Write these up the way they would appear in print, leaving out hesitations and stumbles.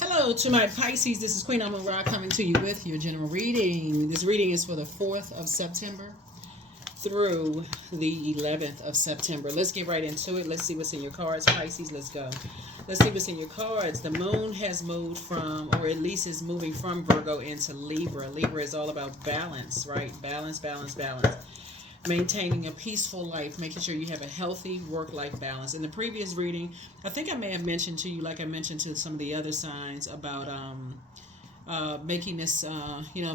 Hello to my Pisces. This is Queen Amun Ra coming to you with your general reading. This reading is for the 4th of September through the 11th of September. Let's get right into it. Let's see what's in your cards, Pisces. Let's go. Let's see what's in your cards. The moon has moved from, or at least is moving from Virgo into Libra. Libra is all about balance, right? Balance, balance, balance. Maintaining a peaceful life, making sure you have a healthy work-life balance. In the previous reading, I think I may have mentioned to you, like I mentioned to some of the other signs, about making this,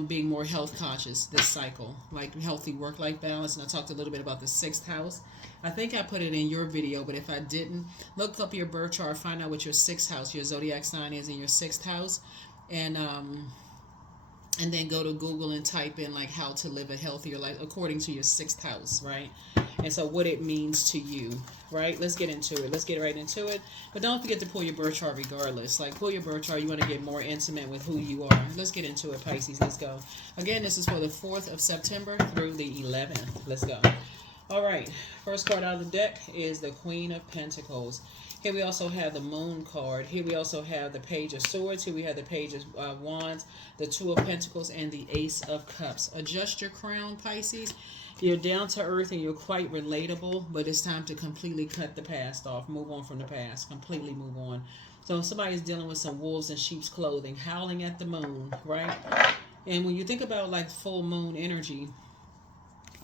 being more health conscious this cycle, like healthy work-life balance. And I talked a little bit about the 6th house. I think I put it in your video, but if I didn't, look up your birth chart, find out what your 6th house, your zodiac sign is in your 6th house, and then go to Google and type in like how to live a healthier life according to your 6th house, right? And so what it means to you, right? Let's get into it. Let's get right into it. But don't forget to pull your birth chart regardless. Like pull your birth chart. You want to get more intimate with who you are. Let's get into it, Pisces. Let's go. Again, this is for the 4th of September through the 11th. Let's go. All right. First card out of the deck is the Queen of Pentacles. Here we also have the Moon card. Here we also have the Page of Swords. Here we have the Page of Wands, the Two of Pentacles, and the Ace of Cups. Adjust your crown, Pisces. You're down to earth and you're quite relatable, but it's time to completely cut the past off. Move on from the past. Completely move on. So if somebody's dealing with some wolves in sheep's clothing, howling at the moon, right? And when you think about like full moon energy,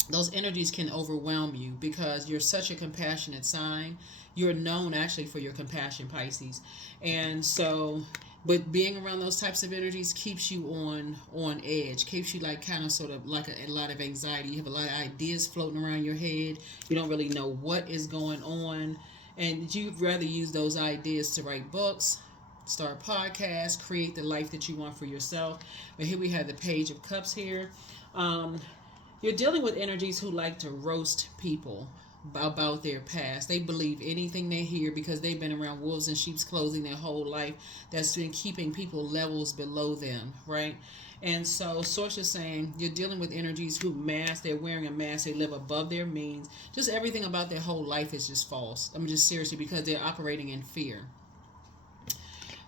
those energies can overwhelm you because you're such a compassionate sign. You're known actually for your compassion, Pisces. And so, but being around those types of energies keeps you on edge, keeps you like kind of sort of like a lot of anxiety. You have a lot of ideas floating around your head. You don't really know what is going on. And you'd rather use those ideas to write books, start podcasts, create the life that you want for yourself. But here we have the Page of Cups here. You're dealing with energies who like to roast people about their past. They believe anything they hear because they've been around wolves in sheep's clothing their whole life. That's been keeping people levels below them, right? And so Source is saying you're dealing with energies who mask, they're wearing a mask, they live above their means. Just everything about their whole life is just false. I mean, just seriously, because they're operating in fear.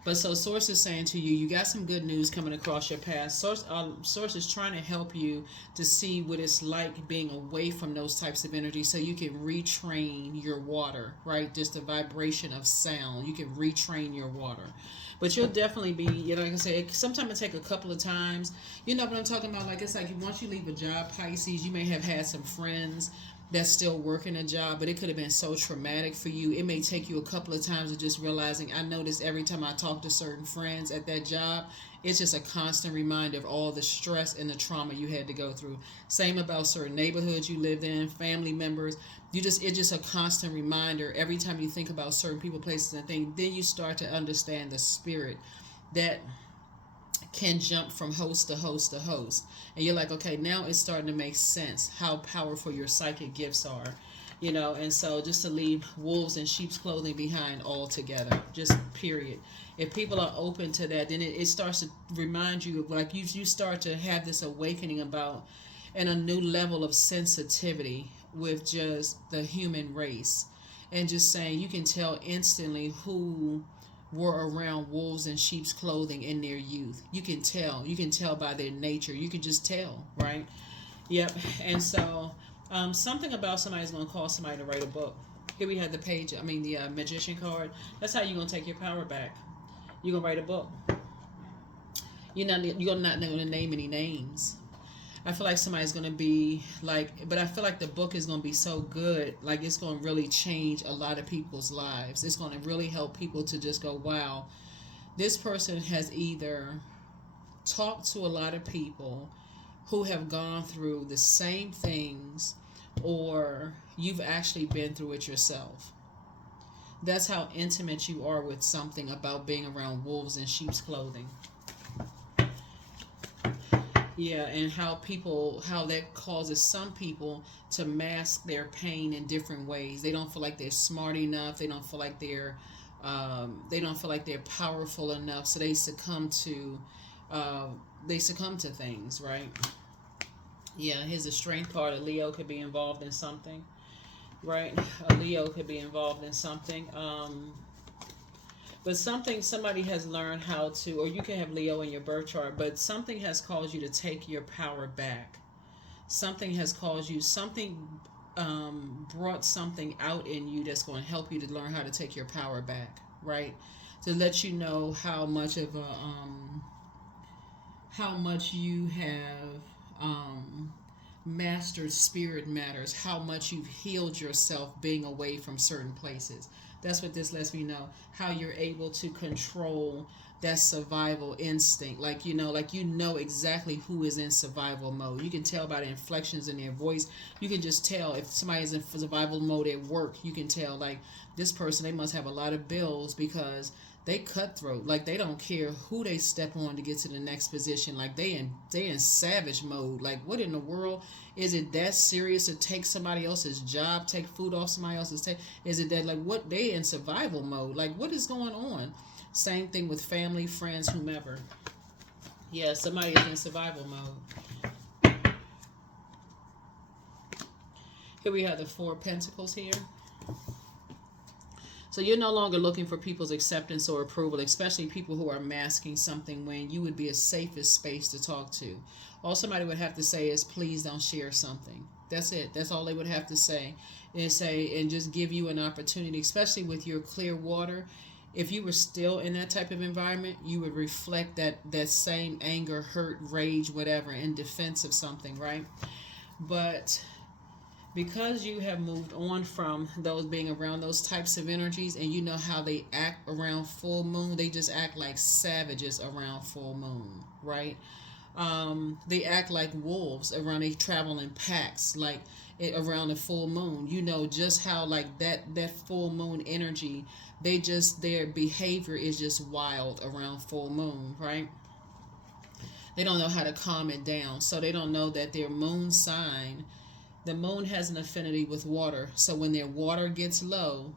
But so Source is saying to you, you got some good news coming across your path. Source is trying to help you to see what it's like being away from those types of energy so you can retrain your water, right? Just the vibration of sound. You can retrain your water. But you'll definitely be, like I said, sometimes it take a couple of times. You know what I'm talking about? Like it's like once you leave a job, Pisces, you may have had some friends that's still working a job, but it could have been so traumatic for you. It may take you a couple of times of just realizing, I notice every time I talk to certain friends at that job, it's just a constant reminder of all the stress and the trauma you had to go through. Same about certain neighborhoods you lived in, family members. It's just a constant reminder every time you think about certain people, places, and things. Then you start to understand the spirit that can jump from host to host to host. And you're like, okay, now it's starting to make sense how powerful your psychic gifts are. And so just to leave wolves in sheep's clothing behind altogether, just period. If people are open to that, then it starts to remind you of like you start to have this awakening about and a new level of sensitivity with just the human race. And just saying you can tell instantly who were around wolves in sheep's clothing in their youth. You can tell by their nature. You can just tell, right? Yep. And so something about somebody's going to call somebody to write a book. Here we have the magician card. That's how you're going to take your power back. You're going to write a book. You're not going to name any names. I feel like somebody's going to be like, but I feel like the book is going to be so good, like it's going to really change a lot of people's lives. It's going to really help people to just go, wow, this person has either talked to a lot of people who have gone through the same things, or you've actually been through it yourself. That's how intimate you are with something about being around wolves in sheep's clothing. Yeah, and how that causes some people to mask their pain in different ways. They don't feel like they're smart enough. They don't feel like they're powerful enough. So they succumb to things, right? Yeah, here's a strength card. A Leo could be involved in something, right? A Leo could be involved in something. But somebody has learned how to, or you can have Leo in your birth chart, but something has caused you to take your power back. Something has caused you, something brought something out in you that's going to help you to learn how to take your power back, right? To let you know how much of a, how much you have mastered spirit matters, how much you've healed yourself being away from certain places. That's what this lets me know. How you're able to control that survival instinct. Like, like exactly who is in survival mode. You can tell by the inflections in their voice. You can just tell if somebody's in survival mode at work. You can tell, like, this person, they must have a lot of bills because they cutthroat. Like, they don't care who they step on to get to the next position. Like, they in savage mode. Like, what in the world? Is it that serious to take somebody else's job, take food off somebody else's table? Is it that, like, what, they in survival mode? Like, what is going on? Same thing with family, friends, whomever. Yeah, somebody is in survival mode. Here we have the Four of Pentacles here. So you're no longer looking for people's acceptance or approval, especially people who are masking something when you would be a safest space to talk to. All somebody would have to say is, please don't share something. That's it. That's all they would have to say. And just give you an opportunity, especially with your clear water. If you were still in that type of environment, you would reflect that same anger, hurt, rage, whatever, in defense of something, right? But because you have moved on from those being around those types of energies, and you know how they act around full moon, they just act like savages around full moon, right? They act like wolves around, they travel in packs, like around the full moon. You know just how, like, that full moon energy, their behavior is just wild around full moon, right? They don't know how to calm it down. So they don't know that their moon sign, the moon has an affinity with water. So when their water gets low,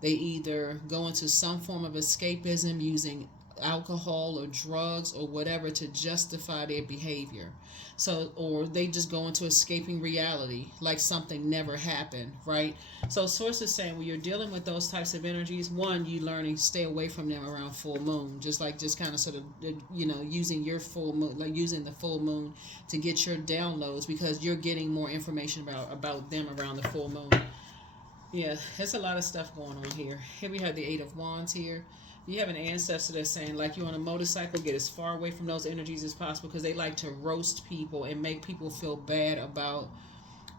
they either go into some form of escapism using alcohol or drugs or whatever to justify their behavior. So, or they just go into escaping reality like something never happened, right? So source is saying when you're dealing with those types of energies, one, you learning stay away from them around full moon, just kind of sort of, using your full moon, like using the full moon to get your downloads, because you're getting more information about them around the full moon. Yeah, there's a lot of stuff going on here. Here we have the Eight of Wands here. You have an ancestor that's saying, like, you're on a motorcycle, get as far away from those energies as possible, because they like to roast people and make people feel bad about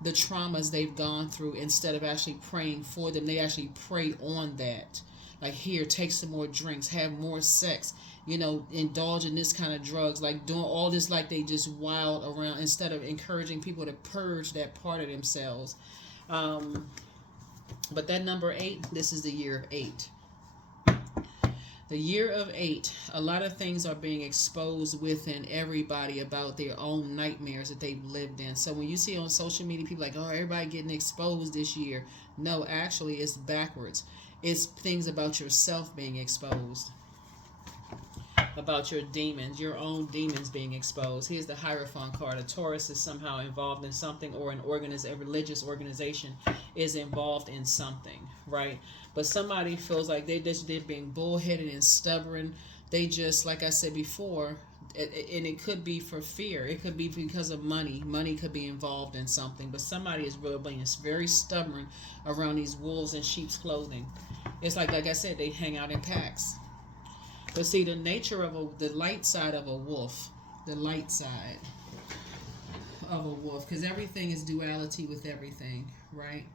the traumas they've gone through. Instead of actually praying for them, they actually prey on that. Like, here, take some more drinks, have more sex, indulge in this kind of drugs, like doing all this, like they just wild around, instead of encouraging people to purge that part of themselves. But that number 8, this is the year of 8. The year of 8, a lot of things are being exposed within everybody about their own nightmares that they've lived in. So when you see on social media people like, oh, everybody getting exposed this year. No, actually, it's backwards. It's things about yourself being exposed. About your demons, your own demons being exposed. Here's the Hierophant card. A Taurus is somehow involved in something, or a religious organization is involved in something, right? But somebody feels like they're being bullheaded and stubborn. They just, like I said before, and it could be for fear. It could be because of money. Money could be involved in something. But somebody is really being very stubborn around these wolves in sheep's clothing. It's like I said, they hang out in packs. But see, the nature of the light side of a wolf, because everything is duality with everything, right?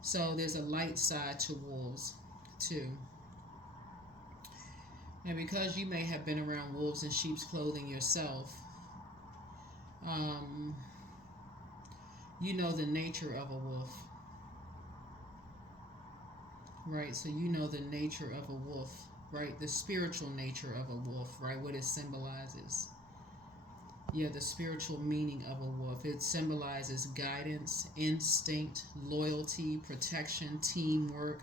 So there's a light side to wolves too. And because you may have been around wolves in sheep's clothing yourself, you know the nature of a wolf, right? So you know the nature of a wolf, right? The spiritual nature of a wolf, right? What it symbolizes. Yeah, the spiritual meaning of a wolf. It symbolizes guidance, instinct, loyalty, protection, teamwork,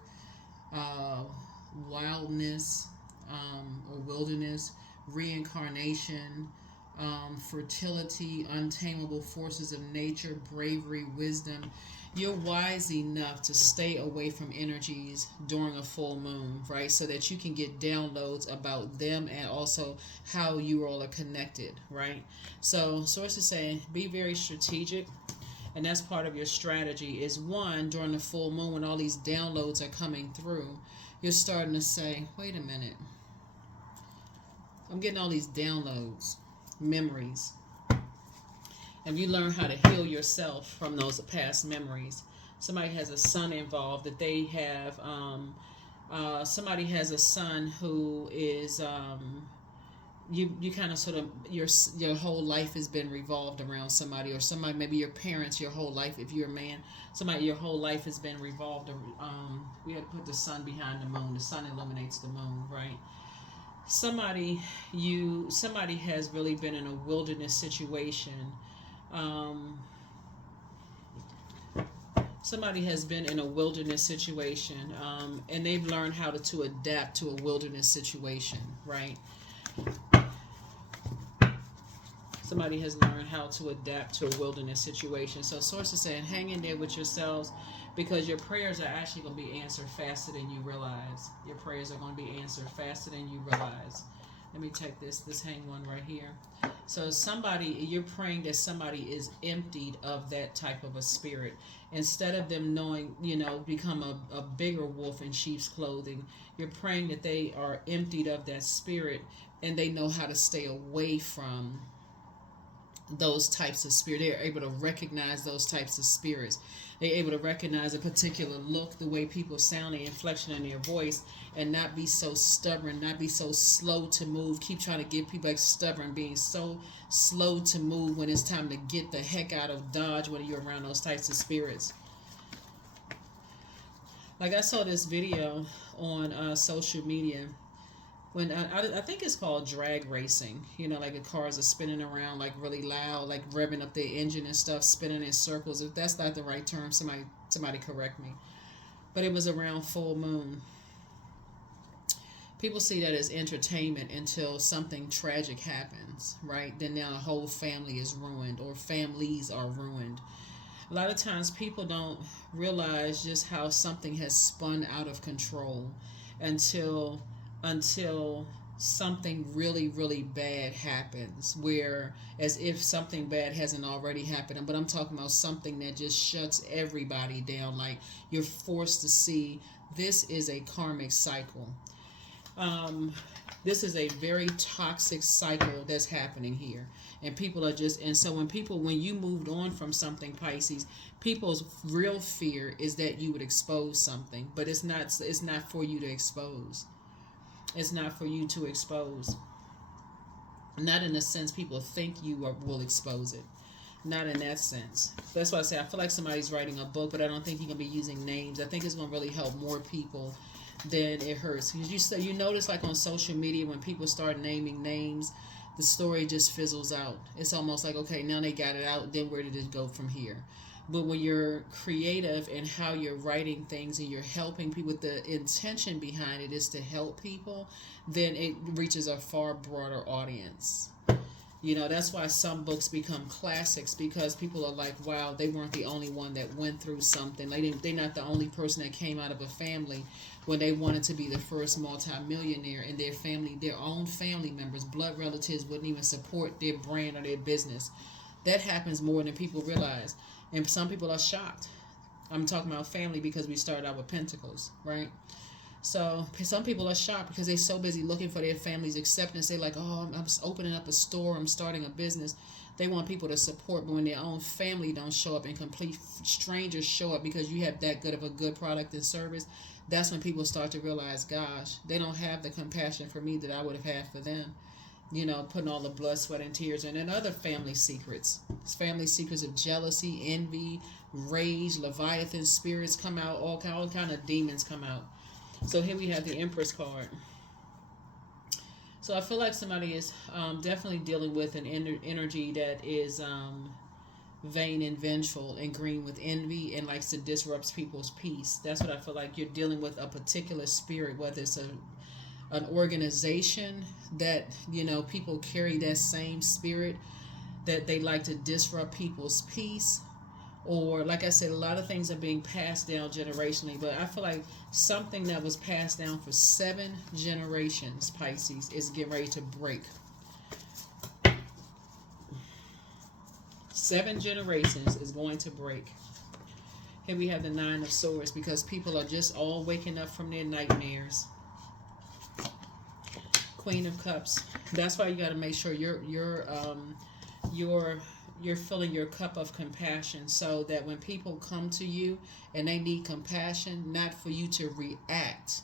wildness, or wilderness, reincarnation, fertility, untamable forces of nature, bravery, wisdom. You're wise enough to stay away from energies during a full moon, right? So that you can get downloads about them and also how you all are connected, right? So sources say be very strategic, and that's part of your strategy. Is one, during the full moon when all these downloads are coming through, you're starting to say, wait a minute, I'm getting all these downloads, memories. And you learn how to heal yourself from those past memories. Somebody has a son involved that they have. Somebody has a son who is. You kind of sort of your whole life has been revolved around somebody, or somebody, maybe your parents, your whole life, if you're a man, somebody, your whole life has been revolved. We had to put the sun behind the moon. The sun illuminates the moon, right? Somebody has really been in a wilderness situation. Somebody has been in a wilderness situation, and they've learned how to adapt to a wilderness situation, right? Somebody has learned how to adapt to a wilderness situation. So sources saying hang in there with yourselves, because your prayers are actually going to be answered faster than you realize. Your prayers are going to be answered faster than you realize. Let me take this hang one right here. So you're praying that somebody is emptied of that type of a spirit. Instead of them knowing, become a bigger wolf in sheep's clothing, you're praying that they are emptied of that spirit and they know how to stay away from those types of spirits. They're able to recognize those types of spirits. They're able to recognize a particular look, the way people sound, the inflection in their voice, and not be so stubborn, not be so slow to move. Keep trying to get people like stubborn, being so slow to move when it's time to get the heck out of Dodge when you're around those types of spirits. Like I saw this video on social media. When I think it's called drag racing, like the cars are spinning around like really loud, like revving up their engine and stuff, spinning in circles. If that's not the right term, somebody correct me. But it was around full moon. People see that as entertainment until something tragic happens, right? Then now a whole family is ruined, or families are ruined. A lot of times people don't realize just how something has spun out of control until something really, really bad happens, where as if something bad hasn't already happened. But I'm talking about something that just shuts everybody down. Like, you're forced to see this is a karmic cycle. This is a very toxic cycle that's happening here. And people are when you moved on from something, Pisces, people's real fear is that you would expose something, but it's not for you to expose. It's not for you to expose. Not in the sense people think you will expose it. Not in that sense. That's why I say I feel like somebody's writing a book, but I don't think you're going to be using names. I think it's going to really help more people than it hurts. Because you notice, like on social media, when people start naming names, the story just fizzles out. It's almost like, okay, now they got it out, then where did it go from here? But when you're creative in how you're writing things and you're helping people, with the intention behind it is to help people, then it reaches a far broader audience. That's why some books become classics, because people are like, wow, they weren't the only one that went through something. They're not the only person that came out of a family when they wanted to be the first multimillionaire, and their own family members, blood relatives, wouldn't even support their brand or their business. That happens more than people realize. And some people are shocked. I'm talking about family because we started out with pentacles, right? So some people are shocked because they're so busy looking for their family's acceptance. They're like, oh, I'm opening up a store, I'm starting a business. They want people to support, but when their own family don't show up and complete strangers show up because you have that good of a good product and service, that's when people start to realize, gosh, they don't have the compassion for me that I would have had for them. Putting all the blood, sweat, and tears in. And other family secrets. Family secrets of jealousy, envy, rage, Leviathan spirits come out. All kind of demons come out. So here we have the Empress card. So I feel like somebody is definitely dealing with an energy that is vain and vengeful and green with envy and likes to disrupt people's peace. That's what I feel like. You're dealing with a particular spirit, whether it's an organization that, you know, people carry that same spirit, that they like to disrupt people's peace. Or, like I said, a lot of things are being passed down generationally, but I feel like something that was passed down for 7 generations, Pisces, is getting ready to break. 7 generations is going to break. Here we have the 9 of Swords, because people are just all waking up from their nightmares. Queen of Cups. That's why you got to make sure you're filling your cup of compassion, so that when people come to you and they need compassion, not for you to react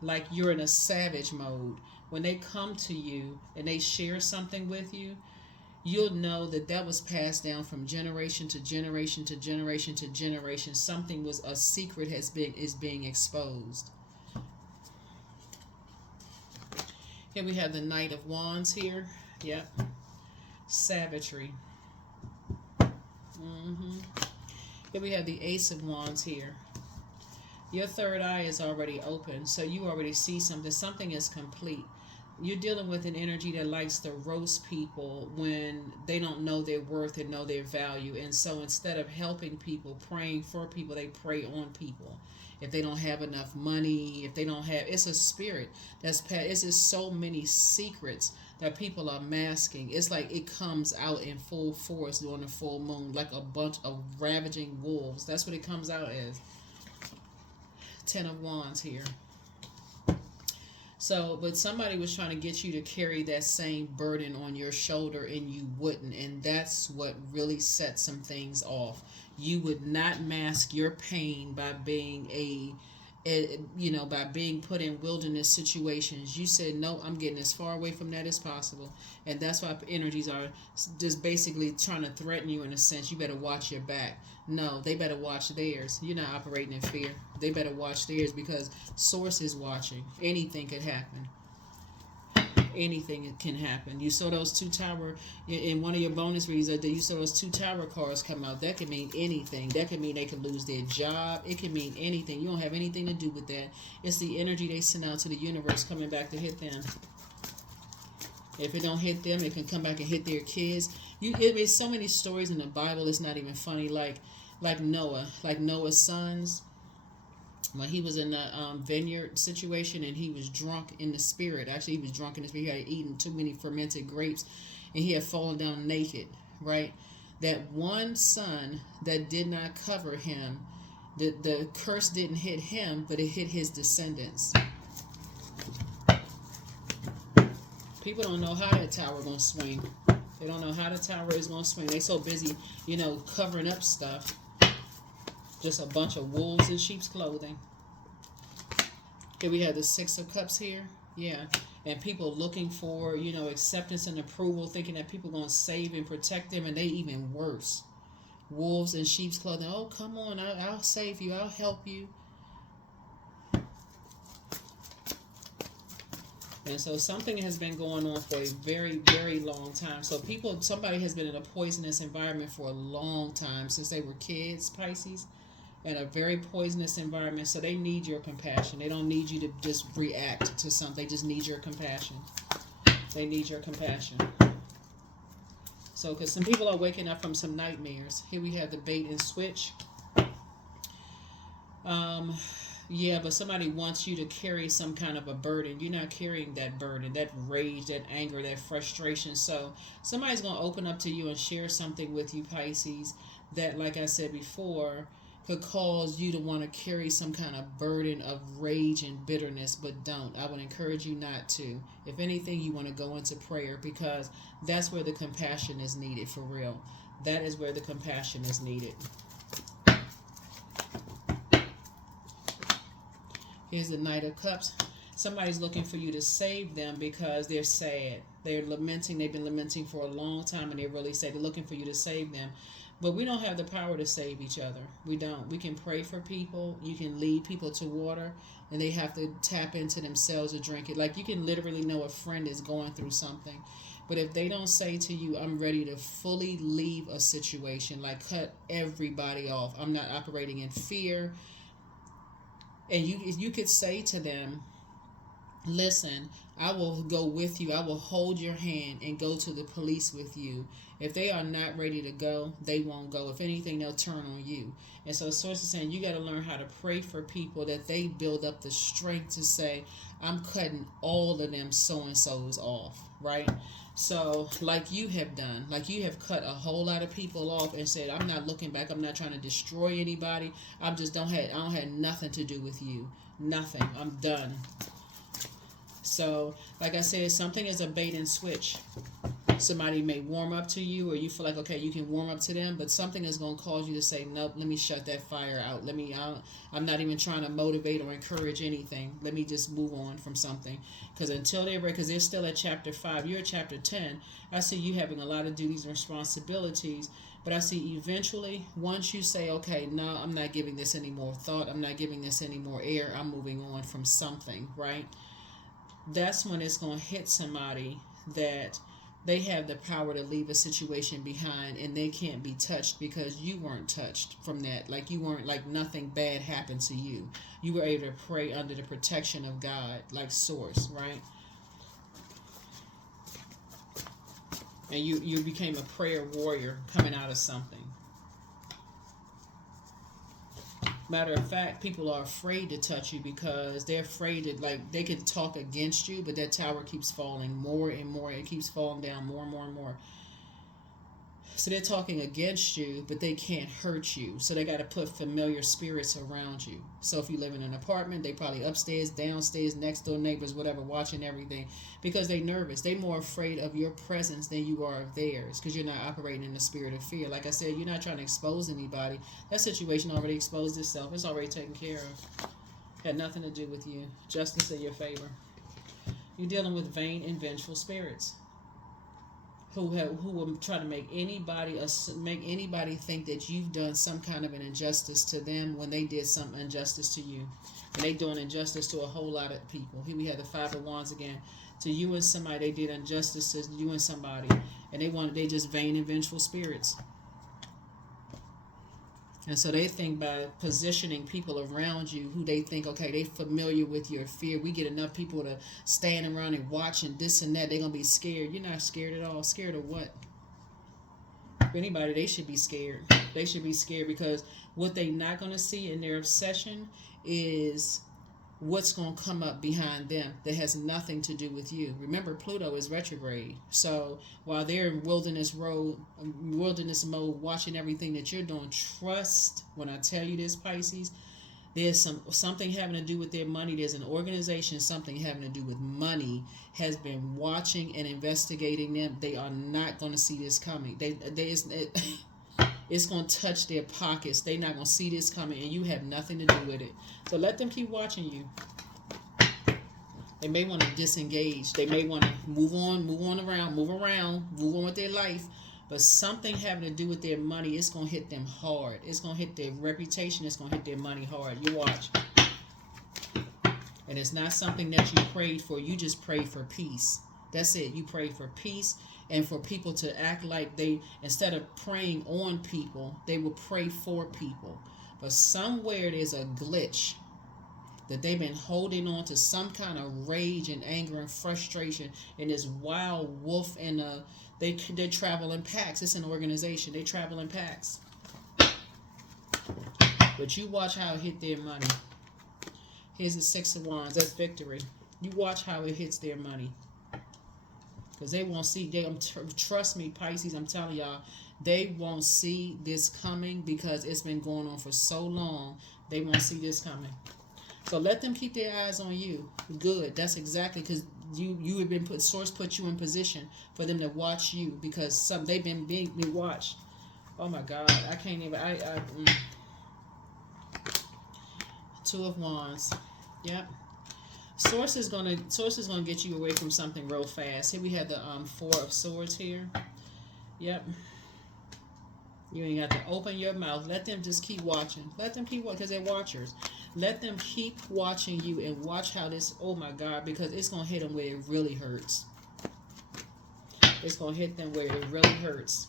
like you're in a savage mode. When they come to you and they share something with you, you'll know that that was passed down from generation to generation to generation to generation. Something was, a secret is being exposed. Here we have the Knight of Wands here. Yep. Savagery. Here we have the Ace of Wands here. Your third eye is already open, so you already see something. Something is complete. You're dealing with an energy that likes to roast people when they don't know their worth and know their value. And so instead of helping people, praying for people, they prey on people. If they don't have enough money, if they don't have, it's a spirit that's past. It's just so many secrets that people are masking. It's like it comes out in full force during the full moon, like a bunch of ravaging wolves. That's what it comes out as. 10 of Wands here. So, but somebody was trying to get you to carry that same burden on your shoulder, and you wouldn't. And that's what really set some things off. You would not mask your pain by being by being put in wilderness situations. You said, no, I'm getting as far away from that as possible. And that's why energies are just basically trying to threaten you in a sense. You better watch your back. No, they better watch theirs. You're not operating in fear. They better watch theirs, because Source is watching. Anything could happen. Anything can happen. You saw those 2 tower in one of your bonus reads, that you saw those 2 tower cards come out. That could mean anything. That could mean they could lose their job. It could mean anything. You don't have anything to do with that. It's the energy they send out to the universe coming back to hit them. If it don't hit them, it can come back and hit their kids. There's so many stories in the Bible. It's not even funny. Like Noah's sons. When he was in the vineyard situation, and he was drunk in the spirit. Actually, he was drunk in the spirit. He had eaten too many fermented grapes, and he had fallen down naked, right? That one son that did not cover him, the curse didn't hit him, but it hit his descendants. People don't know how that tower going to swing. They don't know how the tower is going to swing. They so busy, covering up stuff. Just a bunch of wolves in sheep's clothing. Here we have the 6 of Cups here. Yeah. And people looking for, acceptance and approval, thinking that people are going to save and protect them, and they even worse. Wolves in sheep's clothing. Oh, come on. I'll save you. I'll help you. And so something has been going on for a very, very long time. So somebody has been in a poisonous environment for a long time, since they were kids, Pisces. In a very poisonous environment, so they need your compassion. They don't need you to just react to something. They just need your compassion. They need your compassion. So, because some people are waking up from some nightmares. Here we have the bait and switch. Yeah, but somebody wants you to carry some kind of a burden. You're not carrying that burden, that rage, that anger, that frustration. So somebody's going to open up to you and share something with you, Pisces, that, like I said before, could cause you to want to carry some kind of burden of rage and bitterness, but don't. I would encourage you not to. If anything, you want to go into prayer, because that's where the compassion is needed, for real. That is where the compassion is needed. Here's the Knight of Cups. Somebody's looking for you to save them because they're sad. They're lamenting. They've been lamenting for a long time, and they're really sad. They're looking for you to save them. But we don't have the power to save each other. We don't. We can pray for people. You can lead people to water, and they have to tap into themselves to drink it. Like, you can literally know a friend is going through something. But if they don't say to you, I'm ready to fully leave a situation, like cut everybody off, I'm not operating in fear. And you could say to them, listen, I will go with you. I will hold your hand and go to the police with you. If they are not ready to go, they won't go. If anything, they'll turn on you. And so Source is saying you got to learn how to pray for people, that they build up the strength to say, I'm cutting all of them so-and-sos off, right? So like you have done, like you have cut a whole lot of people off and said, I'm not looking back. I'm not trying to destroy anybody. I don't have nothing to do with you. Nothing. I'm done. So, like I said, something is a bait and switch. Somebody may warm up to you, or you feel like, okay, you can warm up to them, but something is going to cause you to say, nope, let me shut that fire out. I'm not even trying to motivate or encourage anything. Let me just move on from something. Because until they're ready, because they're still at chapter 5, you're at chapter 10, I see you having a lot of duties and responsibilities. But I see eventually, once you say, okay, no, I'm not giving this any more thought, I'm not giving this any more air, I'm moving on from something, right? That's when it's going to hit somebody that they have the power to leave a situation behind and they can't be touched because you weren't touched from that. Like you weren't, like nothing bad happened to you. You were able to pray under the protection of God, like Source, right? And you became a prayer warrior coming out of something. Matter of fact, people are afraid to touch you because they're afraid that, like, they could talk against you, but that tower keeps falling more and more. It keeps falling down more and more and more. So they're talking against you, but they can't hurt you. So they got to put familiar spirits around you. So if you live in an apartment, they probably upstairs, downstairs, next door neighbors, whatever, watching everything because they're nervous. They're more afraid of your presence than you are of theirs because you're not operating in the spirit of fear. Like I said, you're not trying to expose anybody. That situation already exposed itself. It's already taken care of. Had nothing to do with you. Justice in your favor. You're dealing with vain and vengeful spirits who will try to make anybody think that you've done some kind of an injustice to them when they did some injustice to you, and they doing injustice to a whole lot of people. Here we have the Five of Wands again. To you and somebody, they did injustice to you and somebody, and they just vain and vengeful spirits. And so they think by positioning people around you who they think, okay, they familiar with your fear. We get enough people to stand around and watch and this and that. They're going to be scared. You're not scared at all. Scared of what? For anybody, they should be scared. They should be scared because what they're not going to see in their obsession is what's going to come up behind them that has nothing to do with you. Remember, Pluto is retrograde. So while they're in wilderness mode, watching everything that you're doing, trust when I tell you this, Pisces, there's something having to do with their money. There's an organization, something having to do with money, has been watching and investigating them. They are not going to see this coming. It's going to touch their pockets. They're not going to see this coming, and you have nothing to do with it. So let them keep watching you. They may want to disengage. They may want to move on with their life. But something having to do with their money, it's going to hit them hard. It's going to hit their reputation. It's going to hit their money hard. You watch. And it's not something that you prayed for. You just prayed for peace. That's it. You pray for peace and for people to act like they, instead of praying on people, they will pray for people. But somewhere there's a glitch that they've been holding on to some kind of rage and anger and frustration, and this wild wolf, and they travel in packs. It's an organization. They travel in packs. But you watch how it hit their money. Here's the Six of Wands. That's victory. You watch how it hits their money. Because they won't see, trust me, Pisces, I'm telling y'all, they won't see this coming because it's been going on for so long. They won't see this coming. So let them keep their eyes on you. Good. That's exactly, because you have been Source put you in position for them to watch you, because they've been being watched. Oh my God, I can't even. Two of Wands. Yep. Source is gonna get you away from something real fast. Here we have the Four of Swords here. Yep. You ain't got to open your mouth. Let them just keep watching. Let them keep watching because they're watchers. Let them keep watching you and watch how this. Oh my God, because it's gonna hit them where it really hurts. It's gonna hit them where it really hurts.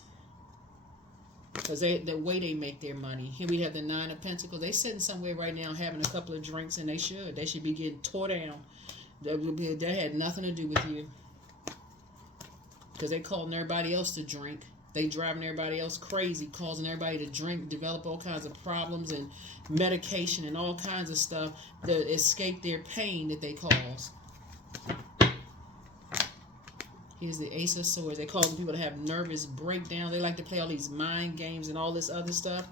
Because the way they make their money. Here we have the Nine of Pentacles. They sitting somewhere right now having a couple of drinks, and they should be getting tore down. That had nothing to do with you. Because they calling everybody else to drink. They driving everybody else crazy, causing everybody to drink, develop all kinds of problems and medication and all kinds of stuff to escape their pain that they cause. Here's the Ace of Swords. They cause people to have nervous breakdowns. They like to play all these mind games and all this other stuff.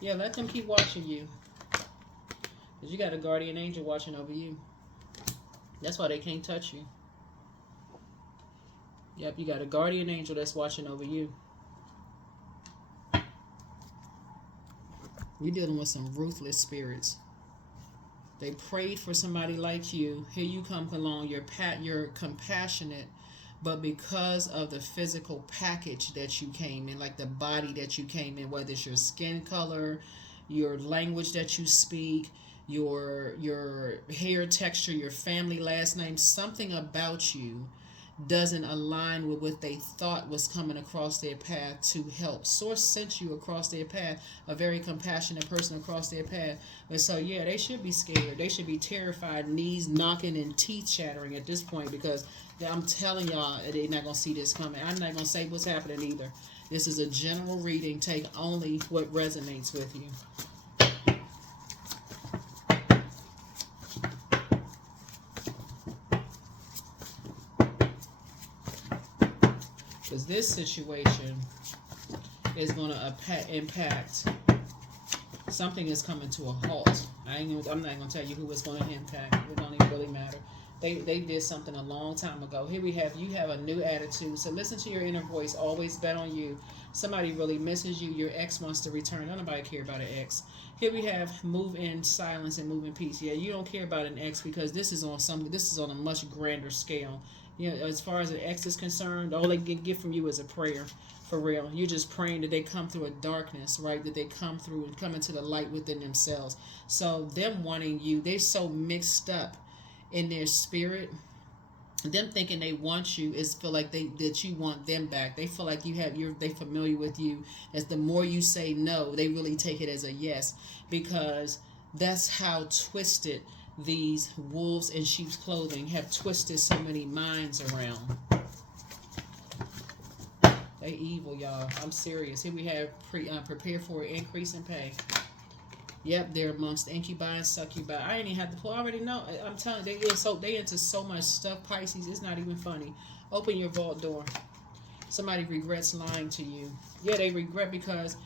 Yeah, let them keep watching you. Because you got a guardian angel watching over you. That's why they can't touch you. Yep, you got a guardian angel that's watching over you. You're dealing with some ruthless spirits. They prayed for somebody like you. Here you come along. You're compassionate, but because of the physical package that you came in, like the body that you came in, whether it's your skin color, your language that you speak, your hair texture, your family last name, something about you doesn't align with what they thought was coming across their path to help. Source sent you across their path, a very compassionate person across their path. And so, yeah, they should be scared. They should be terrified, knees knocking and teeth chattering at this point, because I'm telling y'all, they're not going to see this coming. I'm not going to say what's happening either. This is a general reading. Take only what resonates with you. Because this situation is going to impact. Something is coming to a halt. I'm not going to tell you who it's going to impact. It don't even really matter. They did something a long time ago. Here you have a new attitude. So listen to your inner voice. Always bet on you. Somebody really misses you. Your ex wants to return. Nobody care about an ex. Here we have move in silence and move in peace. Yeah, you don't care about an ex because this is on a much grander scale. You know, as far as an ex is concerned, all they can get from you is a prayer. For real. You're just praying that they come through a darkness, right? That they come through and come into the light within themselves. So them wanting you, they're so mixed up in their spirit. Them thinking they want you is feel like that you want them back. They feel like they familiar with you. As the more you say no, they really take it as a yes, because that's how twisted these wolves in sheep's clothing have twisted so many minds around. They evil, y'all. I'm serious. Here we have prepare for an increase in pay. Yep, they're amongst incubi and succubi. I ain't even have to pull. I already know. I'm telling you, they into so much stuff, Pisces. It's not even funny. Open your vault door. Somebody regrets lying to you. Yeah, they regret, because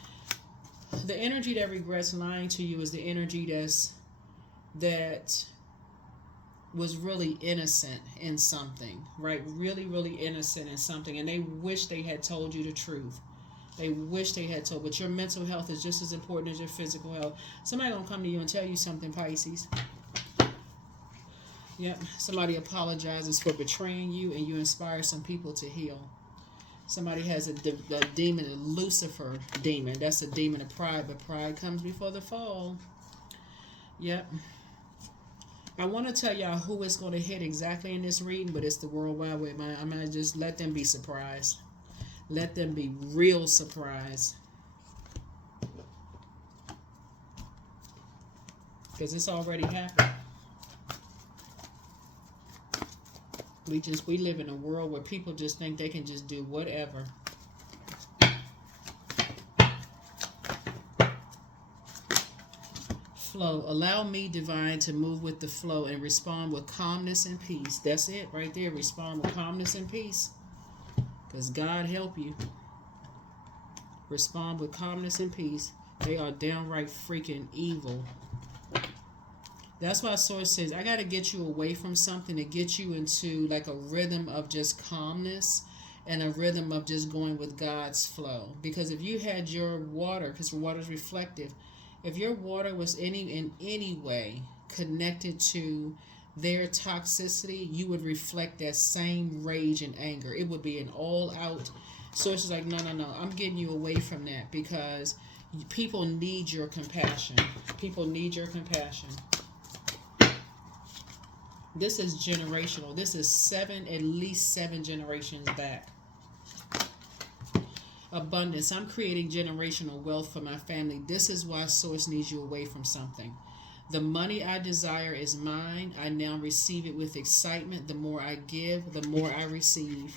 the energy that regrets lying to you is the energy that was really innocent in something, right? Really, really innocent in something, and they wish they had told you the truth. They wish they had told, but your mental health is just as important as your physical health. Somebody gonna come to you and tell you something, Pisces. Yep, somebody apologizes for betraying you, and you inspire some people to heal. Somebody has a demon, a Lucifer demon. That's a demon of pride, but pride comes before the fall. Yep. I want to tell y'all who it's going to hit exactly in this reading, but it's the World Wide Web. I'm going to just let them be surprised. Let them be real surprised. Because it's already happened. We live in a world where people just think they can just do whatever. Flow. Allow me, divine, to move with the flow and respond with calmness and peace. That's it right there. Respond with calmness and peace. Because God help you. Respond with calmness and peace. They are downright freaking evil. That's why Source says, I got to get you away from something to get you into like a rhythm of just calmness and a rhythm of just going with God's flow. Because if you had your water, because water is reflective, if your water was in any way connected to their toxicity, you would reflect that same rage and anger. It would be an all-out. Source is like, no, I'm getting you away from that, because people need your compassion. People need your compassion. This is generational. This is at least seven generations back. Abundance. I'm creating generational wealth for my family. This is why Source needs you away from something. The money I desire is mine. I now receive it with excitement. The more I give, the more I receive.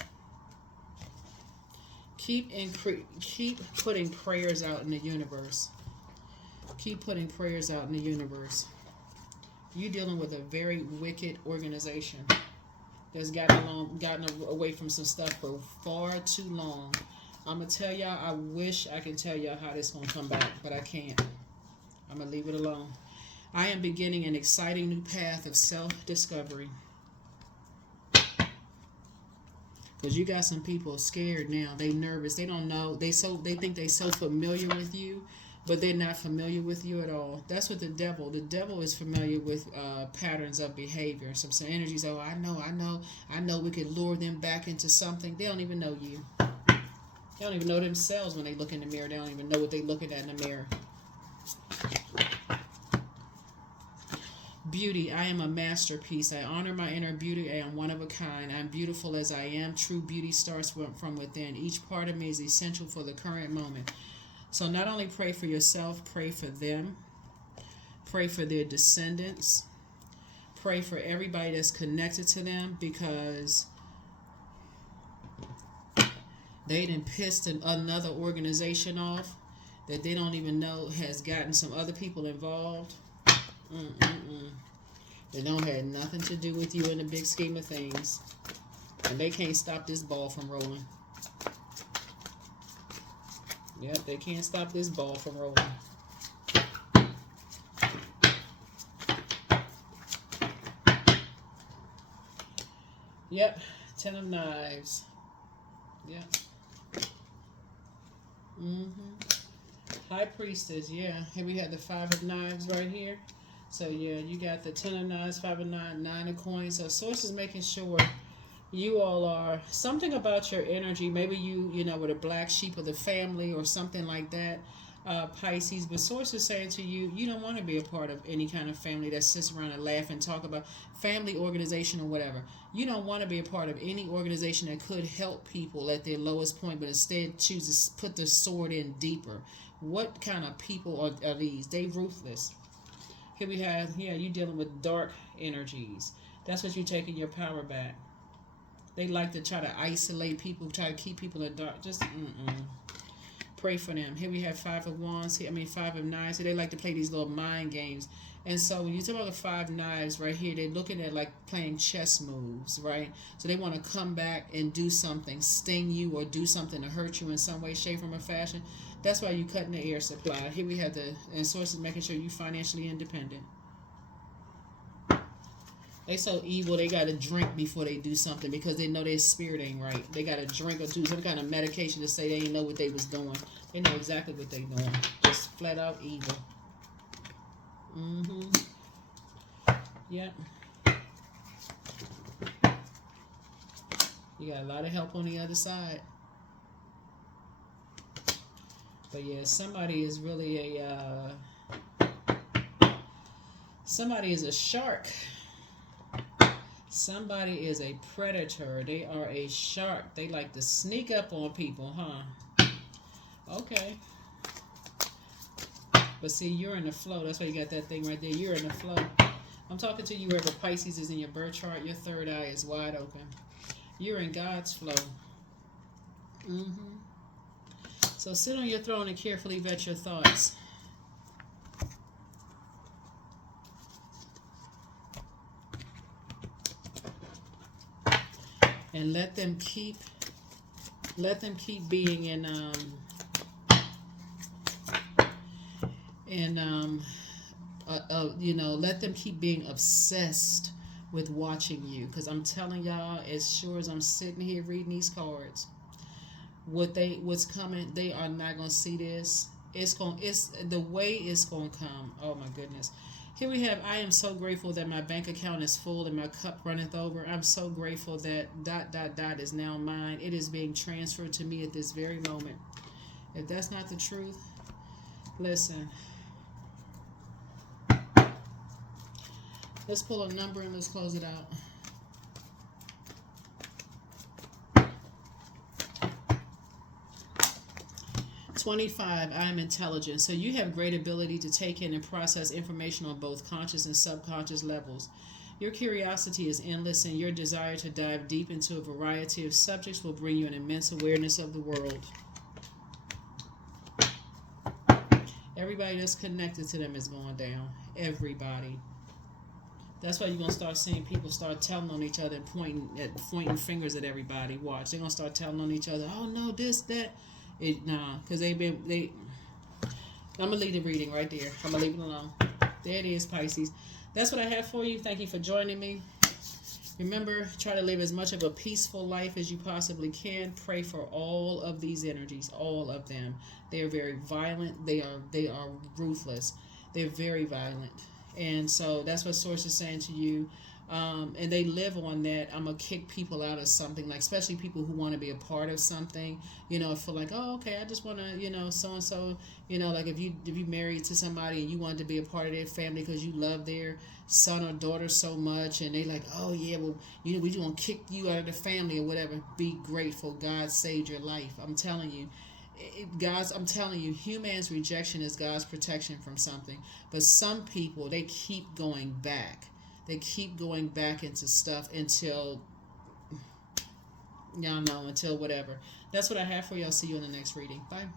Keep putting prayers out in the universe. Keep putting prayers out in the universe. You're dealing with a very wicked organization that's gotten away from some stuff for far too long. I'm going to tell y'all, I wish I could tell y'all how this is going to come back, but I can't. I'm going to leave it alone. I am beginning an exciting new path of self-discovery. Because you got some people scared now. They nervous. They don't know. They think they so familiar with you, but they're not familiar with you at all. That's what the devil is familiar with patterns of behavior. Some energies. Oh, I know we could lure them back into something. They don't even know you. They don't even know themselves when they look in the mirror. They don't even know what they're looking at in the mirror. Beauty, I am a masterpiece. I honor my inner beauty. I am one of a kind. I'm beautiful as I am. True beauty starts from within. Each part of me is essential for the current moment. So not only pray for yourself, pray for them. Pray for their descendants. Pray for everybody that's connected to them, because they done pissed another organization off that they don't even know has gotten some other people involved. They don't have nothing to do with you in the big scheme of things. And they can't stop this ball from rolling. Yep, they can't stop this ball from rolling. Yep, 10 of Knives. Yep. High Priestess, yeah. Here we have the 5 of Knives right here. So, yeah, you got the 10 of Knives, 5 of Knives, 9 of Coins. So, Source is making sure you all are, something about your energy, maybe you know, with a black sheep of the family or something like that, Pisces. But Source is saying to you, you don't want to be a part of any kind of family that sits around and laugh and talk about family, organization, or whatever. You don't want to be a part of any organization that could help people at their lowest point, but instead chooses to put the sword in deeper. What kind of people are these? They ruthless. Here we have, yeah, you dealing with dark energies. That's what you're taking your power back. They like to try to isolate people, try to keep people in the dark. Just, pray for them. Here we have 5 of Wands. 5 of Knives. So they like to play these little mind games. And so when you talk about the 5 Knives right here, they're looking at like playing chess moves, right? So they want to come back and do something, sting you or do something to hurt you in some way, shape, form, or fashion. That's why you cutting the air supply. Here we have and Sources making sure you financially independent. They so evil, they got to drink before they do something because they know their spirit ain't right. They got to drink or do some kind of medication to say they ain't know what they was doing. They know exactly what they doing. Just flat out evil. Yep. You got a lot of help on the other side. But yeah, somebody is really somebody is a shark. Somebody is a predator. They are a shark. They like to sneak up on people, huh? Okay. But see, you're in the flow. That's why you got that thing right there. You're in the flow. I'm talking to you wherever Pisces is in your birth chart. Your third eye is wide open. You're in God's flow. So sit on your throne and carefully vet your thoughts. And let them keep being let them keep being obsessed with watching you. Because I'm telling y'all, as sure as I'm sitting here reading these cards, what's coming, they are not gonna see this. It's the way it's gonna come. Oh my goodness. Here we have, I am so grateful that my bank account is full and my cup runneth over. I'm so grateful that ... is now mine. It is being transferred to me at this very moment. If that's not the truth, listen. Let's pull a number and let's close it out. 25, I am intelligent. So you have great ability to take in and process information on both conscious and subconscious levels. Your curiosity is endless, and your desire to dive deep into a variety of subjects will bring you an immense awareness of the world. Everybody that's connected to them is going down. Everybody. That's why you're going to start seeing people start telling on each other and pointing fingers at everybody. Watch. They're going to start telling on each other, oh, no, this, that. Nah, because I'm going to leave the reading right there. I'm going to leave it alone. There it is, Pisces. That's what I have for you. Thank you for joining me. Remember, try to live as much of a peaceful life as you possibly can. Pray for all of these energies, all of them. They are very violent. They are ruthless. They're very violent. And so that's what Source is saying to you. And they live on that. I'm going to kick people out of something, like especially people who want to be a part of something, feel like, oh, okay, I just want to, so-and-so, like if you married to somebody and you wanted to be a part of their family because you love their son or daughter so much, and they like, oh, yeah, well, we just want to kick you out of the family or whatever. Be grateful. God saved your life. I'm telling you. I'm telling you, human's rejection is God's protection from something. But some people, they keep going back. They keep going back into stuff until whatever. That's what I have for you. I'll see you in the next reading. Bye.